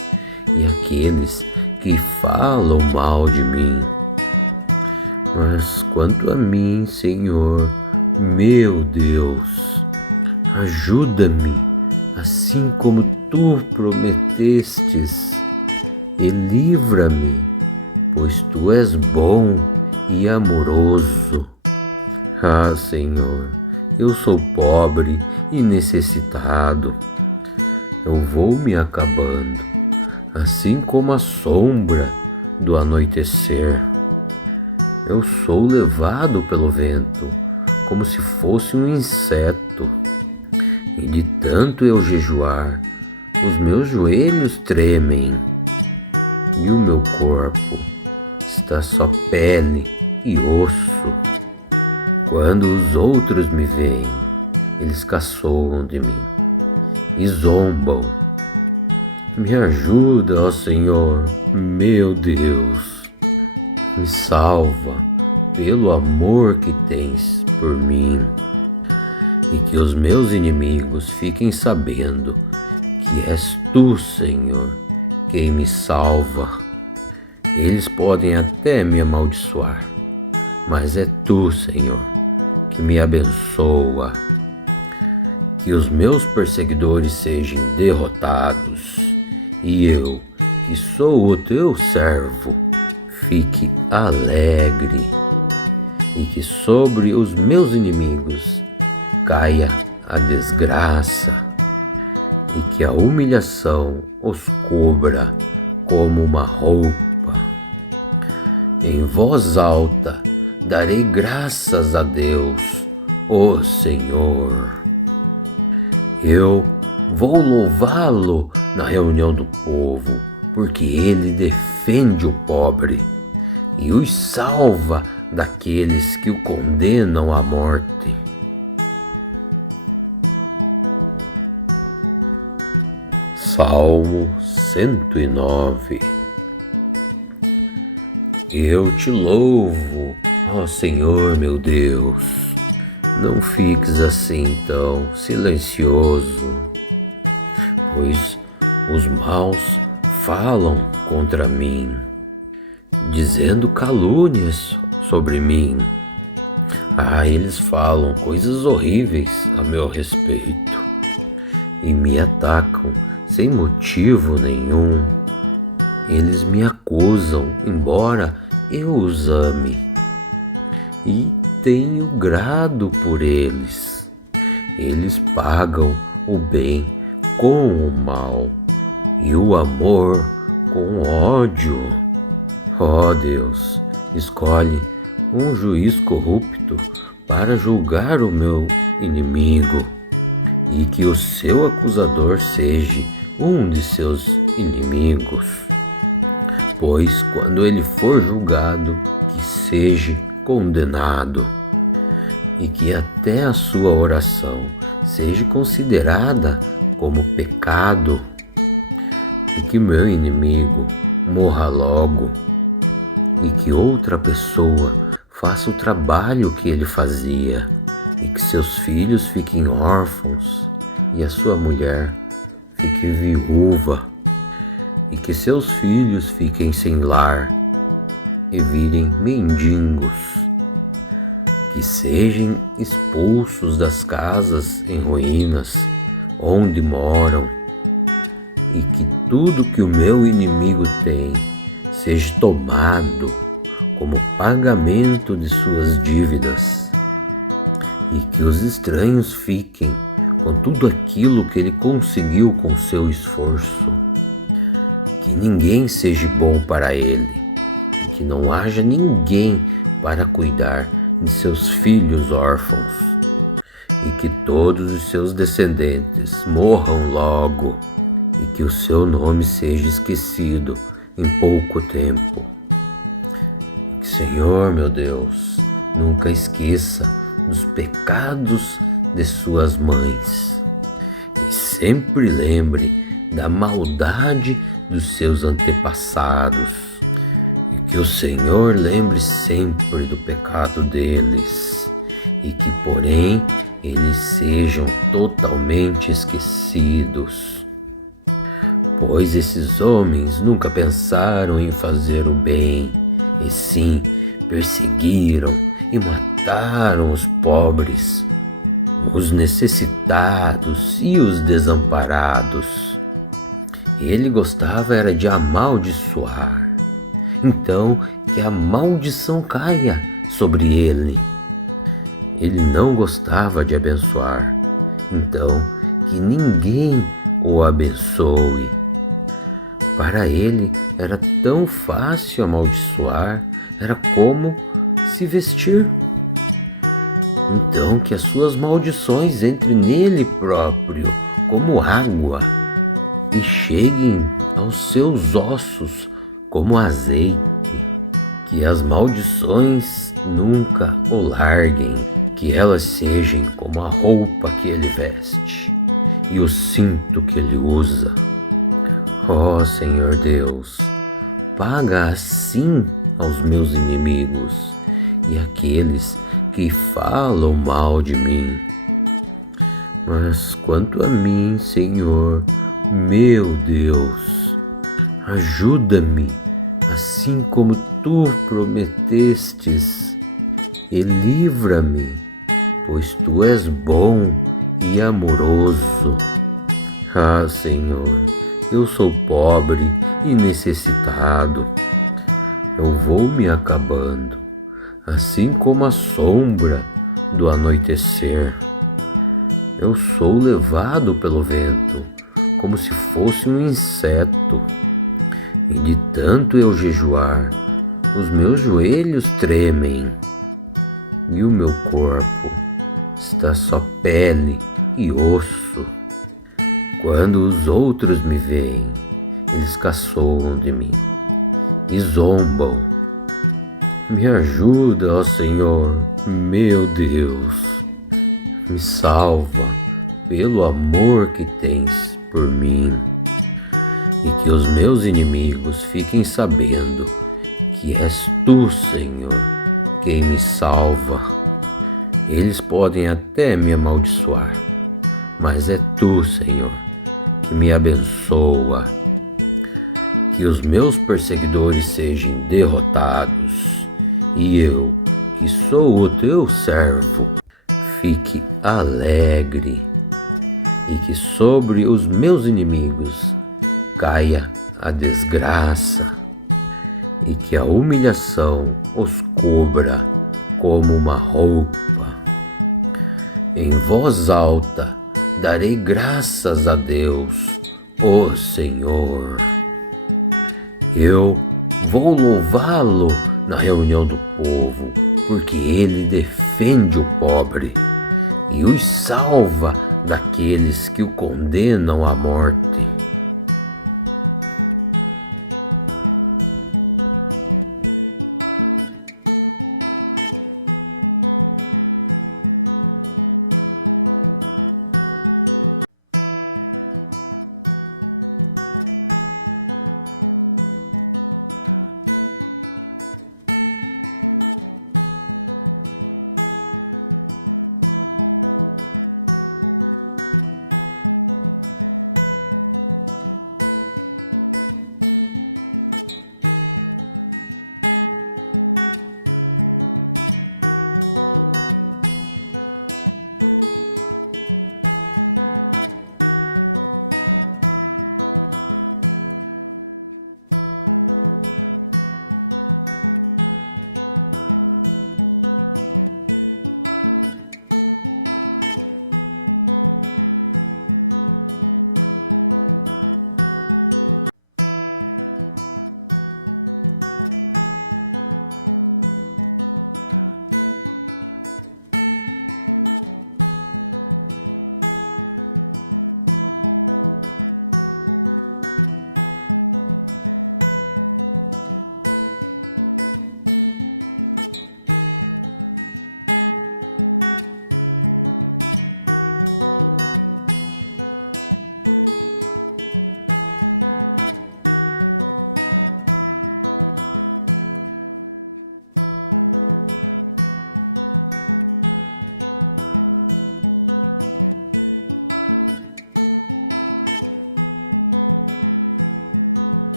e àqueles que falam mal de mim. Mas quanto a mim, Senhor, meu Deus, ajuda-me, assim como tu prometestes, e livra-me, pois tu és bom e amoroso. Senhor, eu sou pobre e necessitado. Eu vou me acabando, assim como a sombra do anoitecer. Eu sou levado pelo vento, como se fosse um inseto. E de tanto eu jejuar, os meus joelhos tremem, e o meu corpo está só pele e osso. Quando os outros me veem, eles caçoam de mim e zombam. Me ajuda, ó Senhor, meu Deus. Me salva pelo amor que tens por mim. E que os meus inimigos fiquem sabendo que és tu, Senhor, quem me salva. Eles podem até me amaldiçoar, mas é tu, Senhor, que me abençoa. Que os meus perseguidores sejam derrotados, e eu, que sou o teu servo, fique alegre, e que sobre os meus inimigos caia a desgraça, e que a humilhação os cubra como uma roupa. Em voz alta darei graças a Deus, ó Senhor. Eu vou louvá-lo na reunião do povo, porque ele defende o pobre e os salva daqueles que o condenam à morte. Salmo 109. Eu te louvo, ó Senhor meu Deus. Não fiques assim tão silencioso, pois os maus falam contra mim, dizendo calúnias sobre mim. Eles falam coisas horríveis a meu respeito e me atacam sem motivo nenhum. Eles me acusam, embora eu os ame, e tenho grado por eles. Eles pagam o bem com o mal e o amor com o ódio. Ó Deus, escolhe um juiz corrupto para julgar o meu inimigo, e que o seu acusador seja um de seus inimigos. Pois quando ele for julgado, que seja condenado, e que até a sua oração seja considerada como pecado, e que meu inimigo morra logo, e que outra pessoa faça o trabalho que ele fazia, e que seus filhos fiquem órfãos e a sua mulher fique viúva, e que seus filhos fiquem sem lar e virem mendigos, que sejam expulsos das casas em ruínas onde moram, e que tudo que o meu inimigo tem seja tomado como pagamento de suas dívidas, e que os estranhos fiquem com tudo aquilo que ele conseguiu com seu esforço. Que ninguém seja bom para ele, e que não haja ninguém para cuidar de seus filhos órfãos, e que todos os seus descendentes morram logo, e que o seu nome seja esquecido em pouco tempo. E que, Senhor meu Deus, nunca esqueça dos pecados de suas mães, e sempre lembre da maldade dos seus antepassados, e que o Senhor lembre sempre do pecado deles, e que, porém, eles sejam totalmente esquecidos. Pois esses homens nunca pensaram em fazer o bem, e sim perseguiram e mataram os pobres, os necessitados e os desamparados. Ele gostava era de amaldiçoar. Então que a maldição caia sobre ele. Ele não gostava de abençoar. Então que ninguém o abençoe. Para ele era tão fácil amaldiçoar, era como se vestir. Então que as suas maldições entrem nele próprio como água e cheguem aos seus ossos como azeite. Que as maldições nunca o larguem, que elas sejam como a roupa que ele veste e o cinto que ele usa. Ó Senhor Deus, paga assim aos meus inimigos e àqueles que falam mal de mim. Mas quanto a mim, Senhor, meu Deus, ajuda-me assim como tu prometestes, e livra-me, pois tu és bom e amoroso. Ah, Senhor, eu sou pobre e necessitado. Eu vou me acabando, assim como a sombra do anoitecer. Eu sou levado pelo vento, como se fosse um inseto. E de tanto eu jejuar, os meus joelhos tremem, e o meu corpo está só pele e osso. Quando os outros me veem, eles caçoam de mim e zombam. Me ajuda, ó Senhor, meu Deus. Me salva pelo amor que tens por mim. E que os meus inimigos fiquem sabendo que és tu, Senhor, quem me salva. Eles podem até me amaldiçoar, mas é tu, Senhor, que me abençoa. Que os meus perseguidores sejam derrotados, e eu, que sou o teu servo, fique alegre, e que sobre os meus inimigos caia a desgraça, e que a humilhação os cubra como uma roupa. Em voz alta darei graças a Deus, ó Senhor. Eu vou louvá-lo na reunião do povo, porque ele defende o pobre e os salva daqueles que o condenam à morte.